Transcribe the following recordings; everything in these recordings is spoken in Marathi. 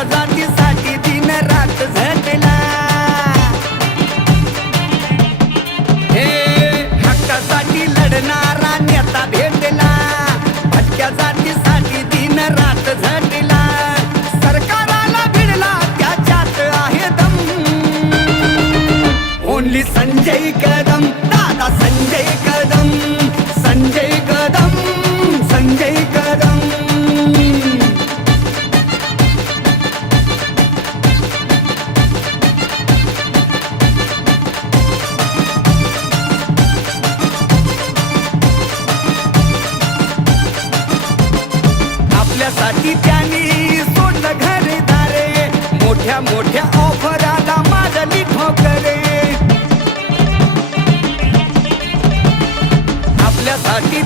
हक्का जातीसाठी दिन रात झटला. हे हक्कासाठी लढणारा नेता भेटला. भटक्या जातीसाठी दिन रात झटला. सरकाराला भिडला त्याच्यात आहे दम. ओनली संजय कदम दादा संजय कदम. मोठ्या मोठ्या ऑफराला मारली ठोकरे. आपल्यासाठी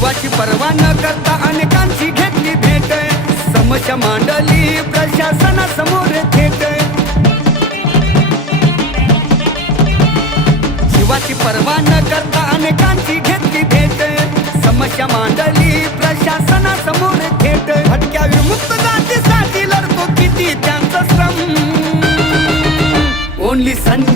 जीवाची पर्वा न करता अनेकांची घेतली भेट. समस्या मांडली प्रशासनासमोर थेट. जीवाची पर्वा न करता अनेकांची घेतली भेट. समस्या मांडली प्रशासनासमोर थेट. भटक्या विमुक्त जातीसाठी लढतो किती त्यांचा श्रम. ओनली संजय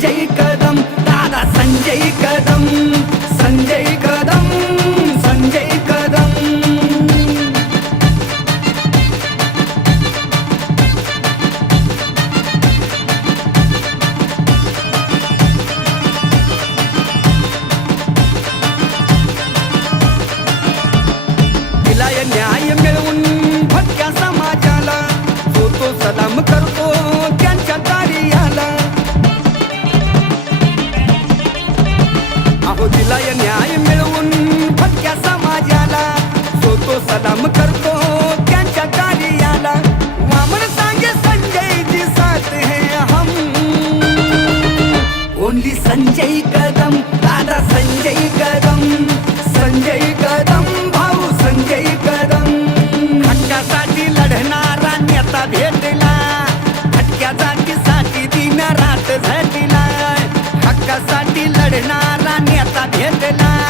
सलाम करतो त्यांच्या कार्याला वामन सांगे संजय जी साथ है हम ओनली संजय कदम दादा संजय कदम. संजय कदम भाऊ संजय कदम. हक्कासाठी लढणारा नेता भेटला. हटक्या जातीसाठी दिन रात झटला हक्कासाठी लढणारा नेता भेटला.